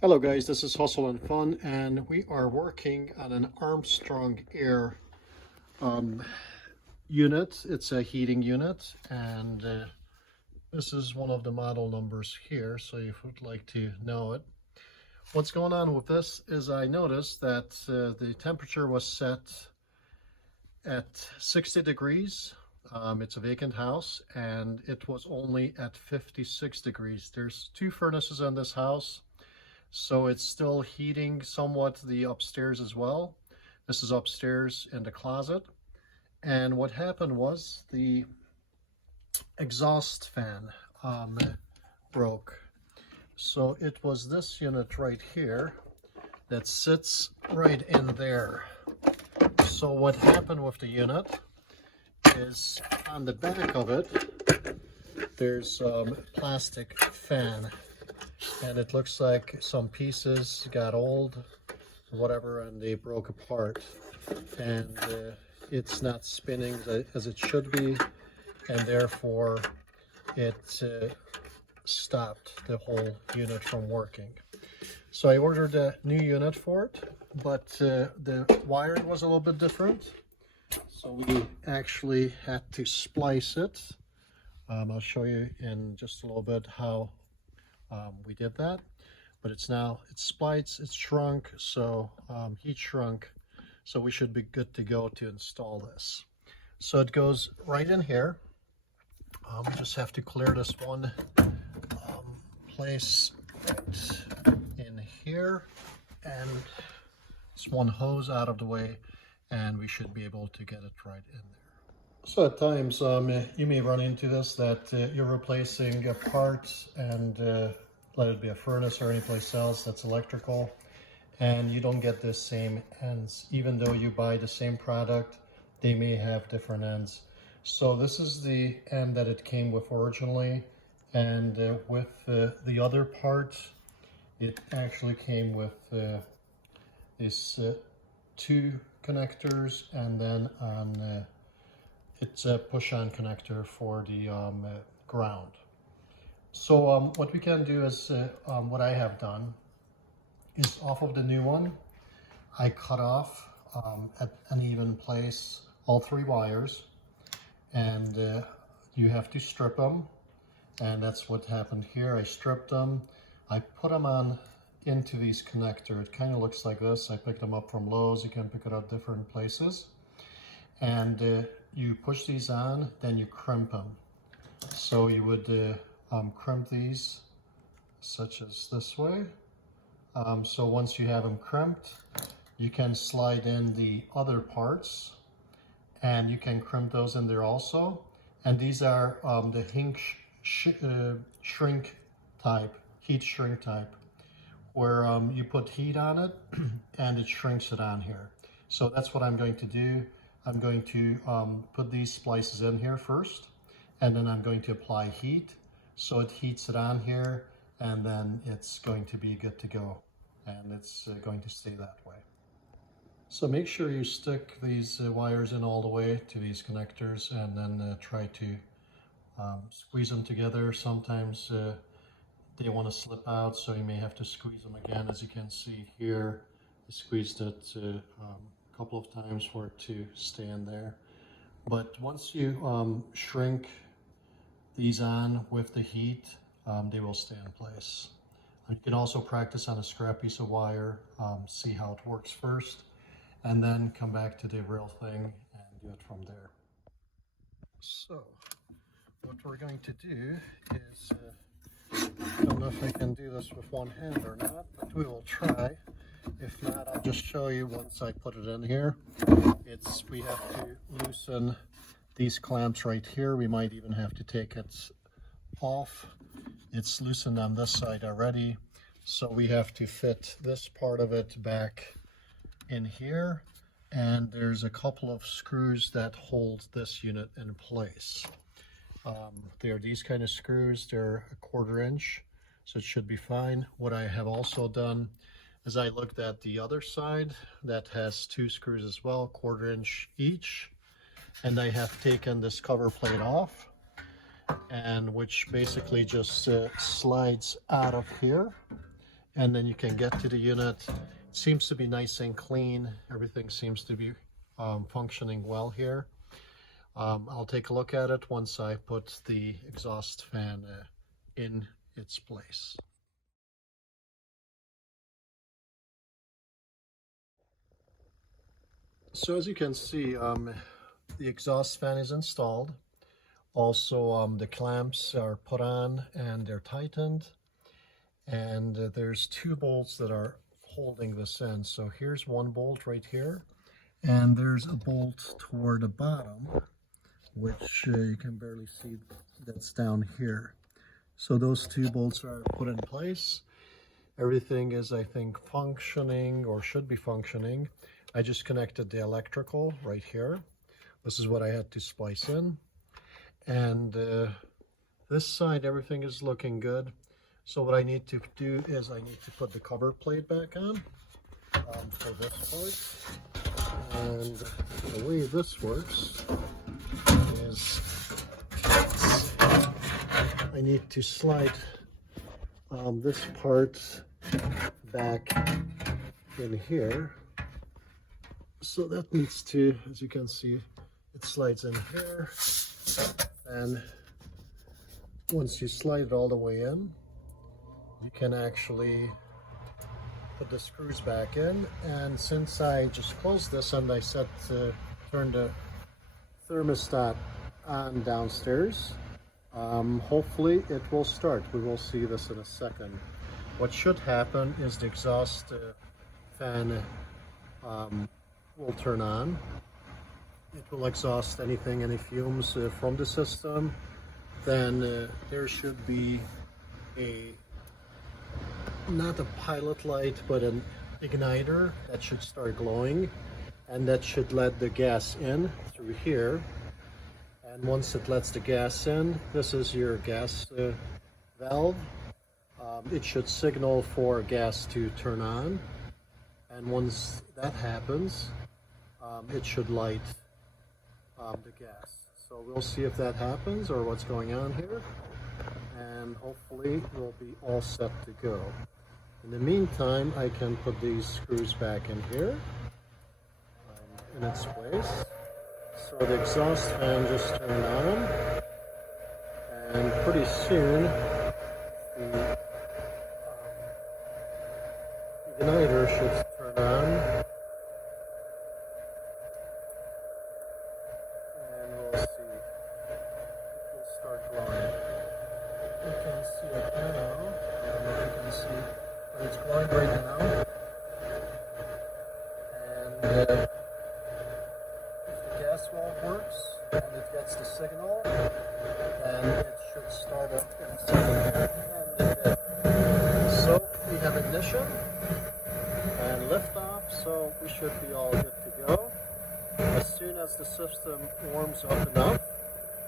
Hello guys, this is Hustle and Fun, and we are working on an Armstrong Air um, unit. It's a heating unit, and this is one of the model numbers here, so you would like to know it. What's going on with this is I noticed that the temperature was set at 60 degrees. It's a vacant house, and it was only at 56 degrees. There's two furnaces in this house. So it's still heating somewhat the upstairs as well. This is upstairs in the closet. And what happened was the exhaust fan broke. So it was this unit right here that sits right in there. So what happened with the unit is on the back of it, there's a plastic fan. And it looks like some pieces got old, whatever, and they broke apart. And it's not spinning as it should be, and therefore it stopped the whole unit from working. So I ordered a new unit for it, but the wiring was a little bit different. So we actually had to splice it. I'll show you in just a little bit how we did that, but it's spliced, it's shrunk, so heat shrunk, so we should be good to go to install this. So it goes right in here. We just have to clear this one place right in here, and it's one hose out of the way, and we should be able to get it right in there. So at times you may run into this, that you're replacing a part, and let it be a furnace or anyplace else that's electrical, and you don't get the same ends. Even though you buy the same product, they may have different ends. So this is the end that it came with originally, and with the other part, it actually came with these two connectors, and then on it's a push-on connector for the ground. So what we can do is, what I have done is, off of the new one, I cut off at an even place all three wires, and you have to strip them, and that's what happened here. I stripped them, I put them on into these connectors. It kind of looks like this. I picked them up from Lowe's. You can pick it up different places, and you push these on, then you crimp them. So you would crimp these such as this way. So once you have them crimped, you can slide in the other parts, and you can crimp those in there also. And these are the shrink type, heat shrink type, where you put heat on it and it shrinks it on here. So that's what I'm going to do. I'm going to put these splices in here first, and then I'm going to apply heat. So it heats it on here, and then it's going to be good to go, and it's going to stay that way. So make sure you stick these wires in all the way to these connectors, and then try to squeeze them together. Sometimes they want to slip out, so you may have to squeeze them again. As you can see here, I squeezed it a couple of times for it to stay in there. But once you shrink these on with the heat, they will stay in place. You can also practice on a scrap piece of wire, see how it works first, and then come back to the real thing and do it from there. So what we're going to do is, I don't know if I can do this with one hand or not, but we will try. If not, I'll just show you once I put it in here. We have to loosen these clamps right here. We might even have to take it off. It's loosened on this side already, so we have to fit this part of it back in here, and there's a couple of screws that hold this unit in place. They're these kind of screws. They're a 1/4 inch, so it should be fine. What I have also done is I looked at the other side that has two screws as well, 1/4 inch each, and I have taken this cover plate off, and which basically just slides out of here, and then you can get to the unit. It seems to be nice and clean. Everything seems to be functioning well here. I'll take a look at it once I put the exhaust fan in its place. So as you can see, the exhaust fan is installed. Also, the clamps are put on and they're tightened. And there's two bolts that are holding this in. So here's one bolt right here. And there's a bolt toward the bottom, which you can barely see, that's down here. So those two bolts are put in place. Everything is, I think, functioning or should be functioning. I just connected the electrical right here. This is what I had to splice in. And this side, everything is looking good. So what I need to do is I need to put the cover plate back on for this part. And the way this works is I need to slide this part back in here. So that needs to, as you can see, it slides in here. And once you slide it all the way in, you can actually put the screws back in. And since I just closed this and I set to turn the thermostat on downstairs, hopefully it will start. We will see this in a second. What should happen is the exhaust fan will turn on. It will exhaust any fumes from the system. Then there should be not a pilot light, but an igniter that should start glowing, and that should let the gas in through here. And once it lets the gas in, this is your gas valve. It should signal for gas to turn on, and once that happens, it should light the gas. So we'll see if that happens or what's going on here, and hopefully we'll be all set to go. In the meantime, I can put these screws back in here in its place. So the exhaust fan just turned on, and pretty soon the igniter should turn on, and we'll see. It will start glowing. You can see it now. I don't know if you can see, but it's glowing right now. And if the gas valve works and it gets the signal, then it should start up in a second. And it did. So we have ignition and liftoff, so we should be all good to go. As soon as the system warms up enough,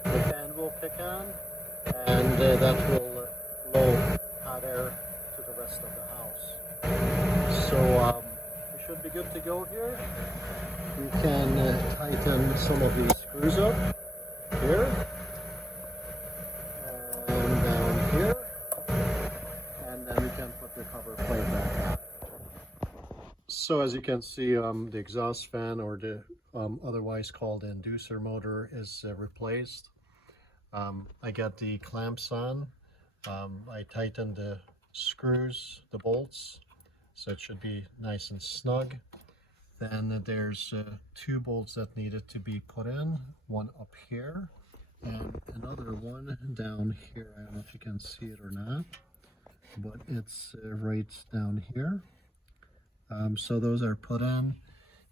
the fan will kick on, and that will blow hot air to the rest of the house. So we should be good to go here. We can tighten some of these screws up here and down here, and then we can put the cover plate back on. So as you can see, the exhaust fan, or the otherwise called inducer motor, is replaced. I got the clamps on. I tightened the screws, the bolts, so it should be nice and snug. Then there's two bolts that needed to be put in, one up here and another one down here. I don't know if you can see it or not, but it's right down here. So those are put in.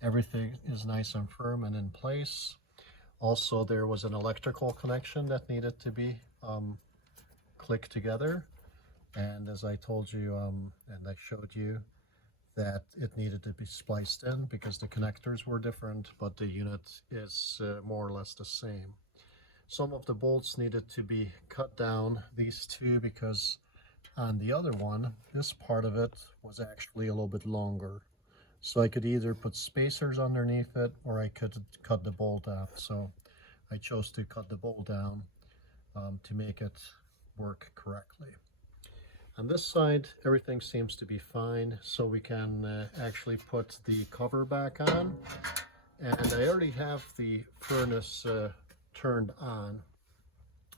Everything is nice and firm and in place. Also, there was an electrical connection that needed to be clicked together. And as I told you, and I showed you, that it needed to be spliced in because the connectors were different, but the unit is more or less the same. Some of the bolts needed to be cut down, these two, because on the other one, this part of it was actually a little bit longer. So I could either put spacers underneath it, or I could cut the bolt out. So I chose to cut the bolt down to make it work correctly. On this side, everything seems to be fine, so we can actually put the cover back on. And I already have the furnace turned on.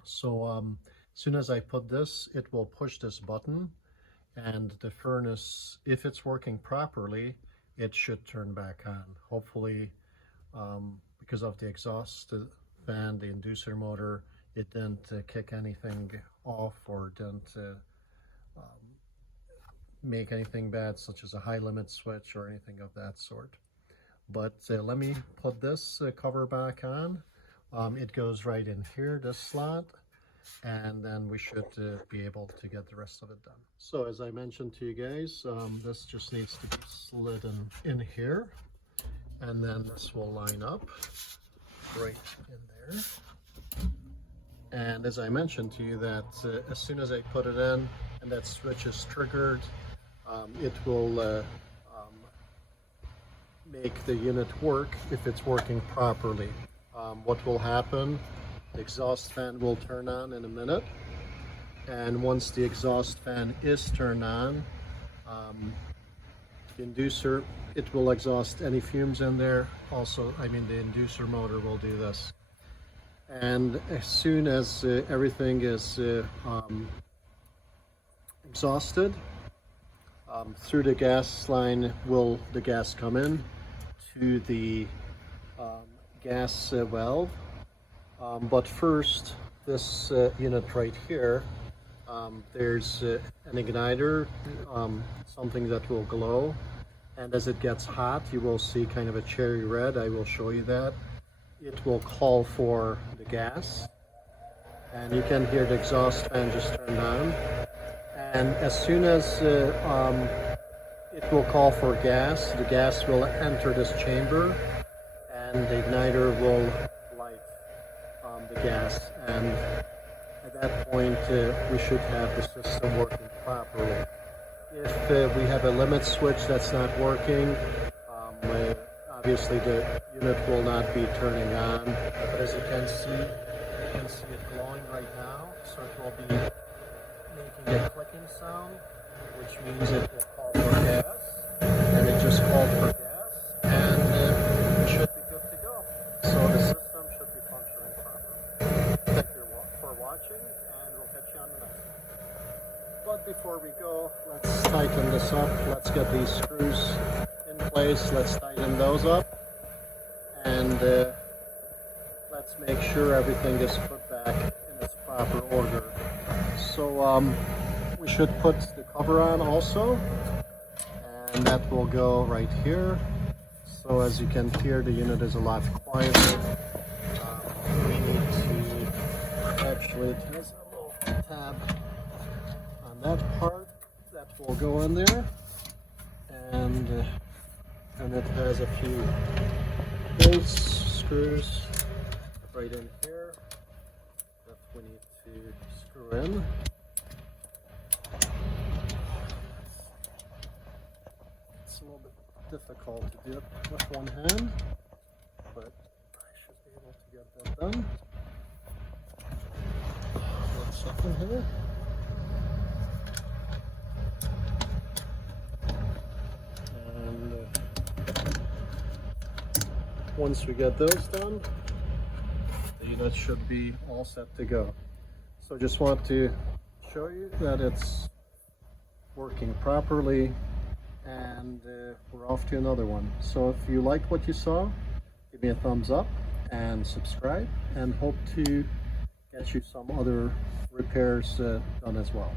So as soon as I put this, it will push this button, and the furnace, if it's working properly, it should turn back on. Hopefully, because of the exhaust fan, the inducer motor, it didn't kick anything off or didn't make anything bad, such as a high limit switch or anything of that sort. But let me put this cover back on. It goes right in here, this slot, and then we should be able to get the rest of it done. So as I mentioned to you guys, this just needs to be slid in here, and then this will line up right in there. And as I mentioned to you, that as soon as I put it in and that switch is triggered, it will make the unit work if it's working properly. What will happen, the exhaust fan will turn on in a minute, and once the exhaust fan is turned on, the inducer, it will exhaust any fumes in there. Also, I mean, the inducer motor will do this. And as soon as everything is exhausted, through the gas line will the gas come in to the gas valve. But first, this unit right here, there's an igniter, something that will glow, and as it gets hot, you will see kind of a cherry red. I will show you that. It will call for the gas, and you can hear the exhaust fan just turned on. And as soon as it will call for gas, the gas will enter this chamber, and the igniter will light the gas. And at that point, we should have the system working properly. If we have a limit switch that's not working, obviously the unit will not be turning on. But as you can see it glowing right now, so it will be making a clicking sound, which means it will call for gas, and it just called for gas, and it should be good to go. So the system should be functioning properly. Thank you for watching, and we'll catch you on the next one. But before we go, let's tighten this up. Let's get these screws in place. Let's tighten those up, and let's make sure everything is put back in its proper order. So we should put the cover on also, and that will go right here. So as you can hear, the unit is a lot quieter. We need to, actually, it has a little tab on that part that will go in there, and it has a few bolts, screws right in here that we need to screw in. It's a little bit difficult to do it with one hand, but I should be able to get that done. 1 second here. And once we get those done, the unit should be all set to go. So just want to show you that it's working properly, and we're off to another one. So if you like what you saw, give me a thumbs up and subscribe, and hope to get you some other repairs done as well.